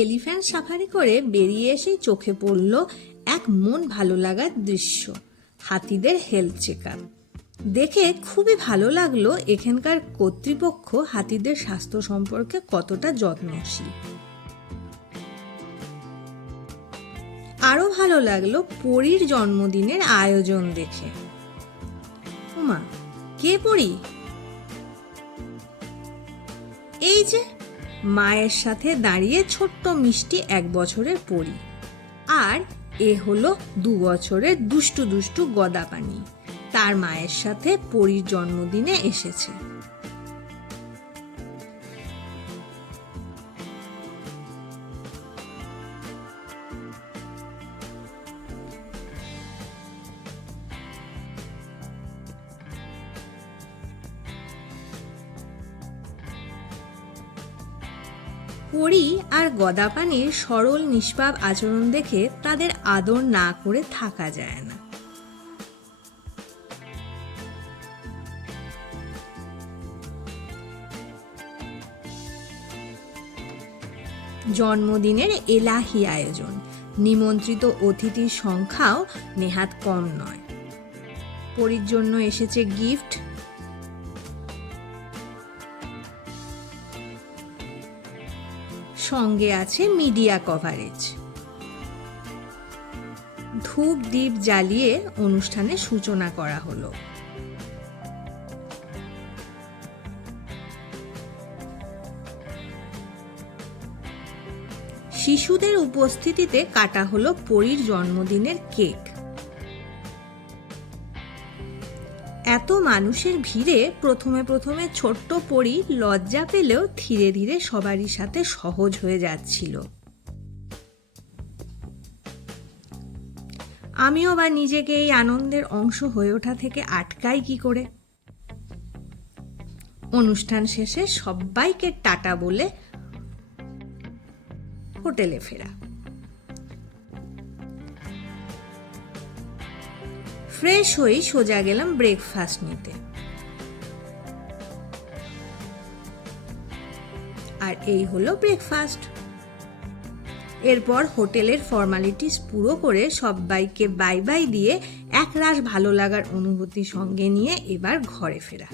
Elephant safari করে বেরিয়ে এসেই চোখে পড়ল এক মন ভালো লাগার দৃশ্য, হাতিদের হেলথ চেক আপ। দেখে খুবই ভালো লাগলো এখানকার কর্তৃপক্ষ হাতিদের স্বাস্থ্য সম্পর্কে কতটা যত্নশীল। আরো ভালো লাগলো পরীর জন্মদিনের আয়োজন দেখে। উমা, কে পরী? এই যে মায়ের সাথে দাঁড়িয়ে ছোট্ট মিষ্টি 1 বছরের পরী, আর এ হলো 2 বছরের দুষ্টু দুষ্টু গদাপানি, তার মায়ের সাথে পরীর জন্মদিনে এসেছে। পরী আর গদাপানির সরল নিষ্পাপ আচরণ দেখে তাদের আদর না করে থাকা যায় না। জন্মদিনের এলাহি আয়োজন, নিমন্ত্রিত অতিথির সংখ্যাও নেহাত কম নয়। পরীর জন্য এসেছে গিফট, সঙ্গে আছে মিডিয়া কভারেজ। ধূপ দ্বীপ জ্বালিয়ে অনুষ্ঠানের সূচনা করা হলো। শিশুদের উপস্থিতিতে কাটা হলো পরীর জন্মদিনের কেক। এত মানুষের ভিড়ে প্রথমে ছোট্ট পরী লজ্জা পেলেও ধীরে ধীরে সবারই সাথে সহজ হয়ে যাচ্ছিল। আমিও বা নিজেকে এই আনন্দের অংশ হয়ে ওঠা থেকে আটকাই কি করে? অনুষ্ঠান শেষে সবাইকে টাটা বলে হোটেলে ফেরা। ফ্রেশ হয়ে সোজা গেলাম ব্রেকফাস্ট নিতে। আর এই হলো ব্রেকফাস্ট। এরপর হোটেলের ফর্মালিটিস পুরো করে সবাইকে বাই বাই দিয়ে একরাশ ভালো লাগার অনুভূতি সঙ্গে নিয়ে এবার ঘরে ফেরা।